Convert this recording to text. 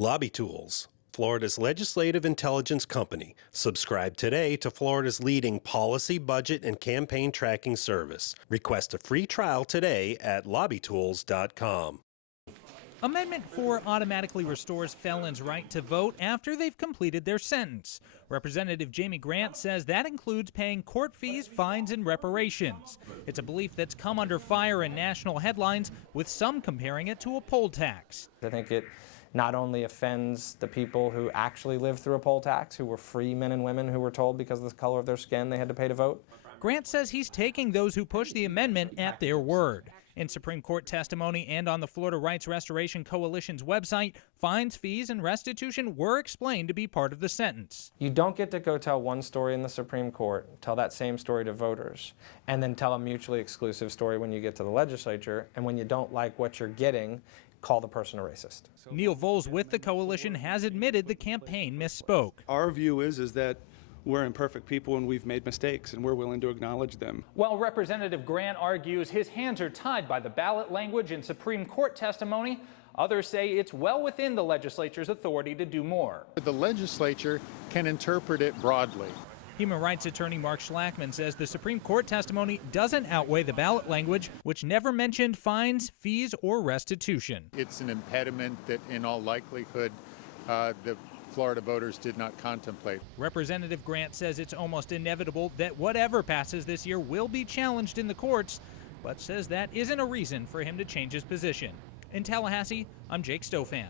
Lobby Tools, Florida's legislative intelligence company. Subscribe today to Florida's leading policy, budget, and campaign tracking service. Request a free trial today at lobbytools.com. Amendment 4 automatically restores felons' right to vote after they've completed their sentence. Representative Jamie Grant says that includes paying court fees, fines, and reparations. It's a belief that's come under fire in national headlines, with some comparing it to a poll tax. I think it not only offends the people who actually lived through a poll tax, who were free men and women who were told because of the color of their skin they had to pay to vote. Grant says he's taking those who push the amendment at their word. In Supreme Court testimony and on the Florida Rights Restoration Coalition's website, fines, fees, and restitution were explained to be part of the sentence. You don't get to go tell one story in the Supreme Court, tell that same story to voters, and then tell a mutually exclusive story when you get to the legislature, and when you don't like what you're getting, call the person a racist. Neil Voles with the coalition has admitted the campaign misspoke. Our view is that we're imperfect people and we've made mistakes and we're willing to acknowledge them. While Representative Grant argues his hands are tied by the ballot language in Supreme Court testimony, others say it's well within the legislature's authority to do more. The legislature can interpret it broadly. Human rights attorney Mark Schlackman says the Supreme Court testimony doesn't outweigh the ballot language, which never mentioned fines, fees, or restitution. It's an impediment that in all likelihood the Florida voters did not contemplate. Representative Grant says it's almost inevitable that whatever passes this year will be challenged in the courts, but says that isn't a reason for him to change his position. In Tallahassee, I'm Jake Stofan.